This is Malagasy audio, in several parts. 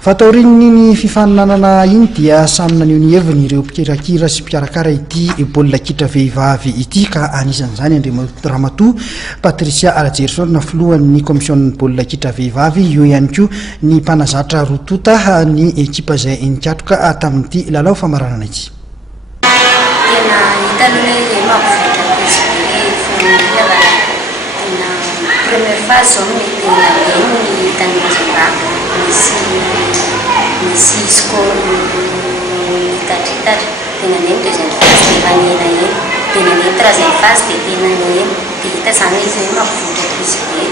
Fataorin'ny fifaninanana iny dia samy naneho ny heviny ireo mpikirakira sy mpiarakara ity baolina kitra vehivavy ity ka anisan'izany Andriamatoa Patricia Alajerison filohan'ny komision'ny baolina kitra vehivavy eo ihany koa ny mpanazatra rotota ny ekipa izay nikatroka tamin'ity lalao famaranana ity. Tena hitaloha hoe mampivoatra tena première phase zao no tena be ny tanora misy score hitatra tena neny deuxième phase dia efa nena eny tena neny troisième phase dia tena neny dia hita zany hoe izy hoe mampivoatra izy be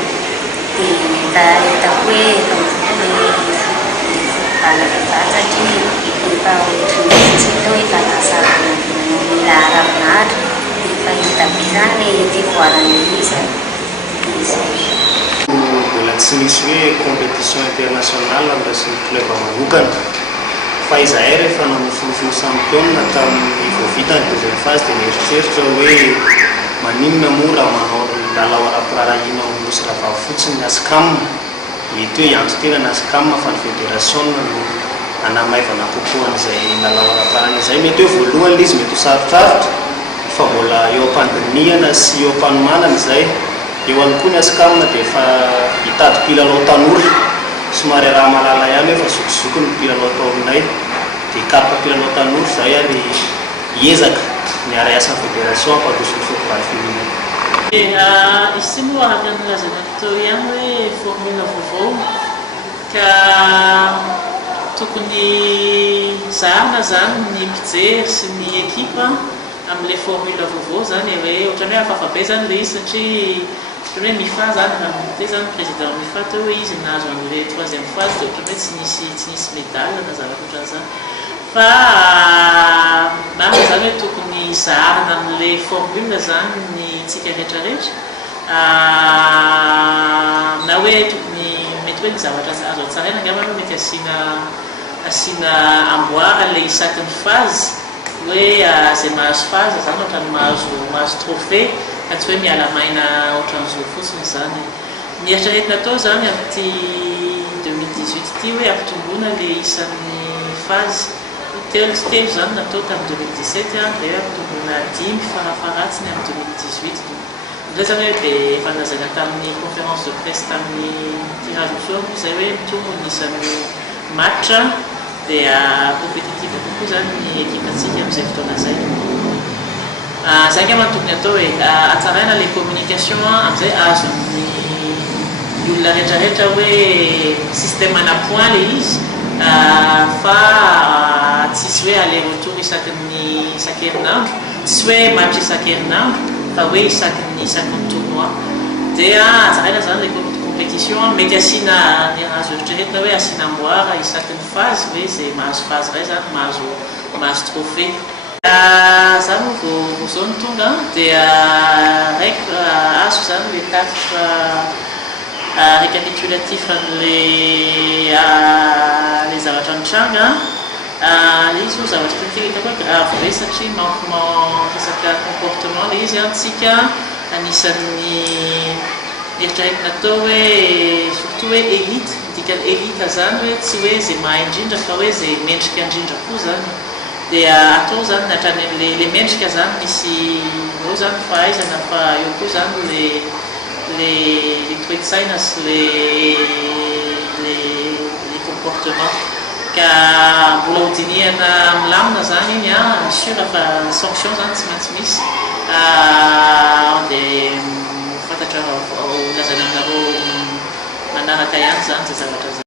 dia hitako hoe satria efa ohatrin'ny hoe fanasarana mila ravinahitra dia efa hita be zany hoe fivoarana izy. Mbola tsy misy hoe compétition internationale amin'ny resy club manokana fa izahay rehefa namofonofony champion tamin'ny voavita ny deuxième phase dia mieritreritra hoe maninona moa raha manao lalao ara-piraharahiana nosy rahavavy fotsiny ASCAM mety hoe hiantso tena ny ASCAM fa ny fédération no anamaivana kokoa an'izay lalao ara-piraharahiana izay mety hoe voalohany ilay izy mety ho sarotrarotra fa mbola eo am-pandiniana sy eo am-panomanana izay. Eo ihany koa ny ASCAM dia efa hitady mpilalao tanora somary raha malala ihany hoe fa zokizoko ny mpilalao taorinay dia hikaroka mpilalao tanora izay ary hiezaka miara asa ny fédération ampandrosony football féminin. Izy moa araka ny lazana tao ihany hoe formule vaovao ka tokony zarina zany ny mpijery sy ny ekipa amin'ilay formule vaovao zany hoe ohatrany hoe hafahafa be zany ilay izy satria hoe mifa zany raha mite zany président mifa teo hoe izy nahazo an'ilay troisième phase dia ohatrany hoe tsy nisy médaille na zavatra ohatran'izany fa marina zany hoe tokony zarina amin'ilay formule zany ny tsika rehetrarehetra na hoe tokony mety hoe ny zavatra azo atsaraina angamba mety asiana amboara ilay isakin'ny phase hoe zay mahazo phase zany ohatrany mahazo trophée ka tsy hoe miala maina ohatran'izao fotsiny zany. Nieritreretina tao zany amin'ity 2018 ity hoe ampitomboana ilay isan'ny phase telo zany natao tamin'ny 2017 dia hoe ampitomboana 10 farafaratsiny amin'ny 2018 zay zany hoe dia efa nolazaina tamin'ny conférence de presse tamin'ny tirage au sort izay hoe mitombo ny isan'ny match dia compétitive kokoa zany ny ekipantsika amin'izay fotoana zay. Zay angamba ny tokony atao hoe atsaraina ilay communication amin'izay azon'ny olona rehetrarehetra hoe système ana point ilay izy fa tsisy hoe aller retour isan-kerinandro tsisy hoe match isan-kerinandro fa hoe isakin'ny tournoi dia atsaraina zany ilay compétition mety asiana ny azo eritreretina hoe asiana amboara isakin'ny phase hoe zay mahazo phase ray zany mahazo trophée. Zany zao ny tonga dia raiky azo zany le tafika récapitulatif les zavatra nitranga izy ho zavatra kritika koa grave be satria manquement resaka comportement le izy antsika anisan'ny eritreretina atao hoe surtout hoe élite dikany élite zany hoe tsy hoe zay mahay indrindra fa hoe zay mendrika indrindra koa zany dia atao zany natrany le mendrika zany misy eo zany fahaizana fa eo koa zany le toe-tsaina sy le comportement ka mbola hodinihana milamina zany iny sûr fa sanction zany tsy maintsy misy dia fantatra lazana aminareo manaraka ihany zany zay zavatra zany.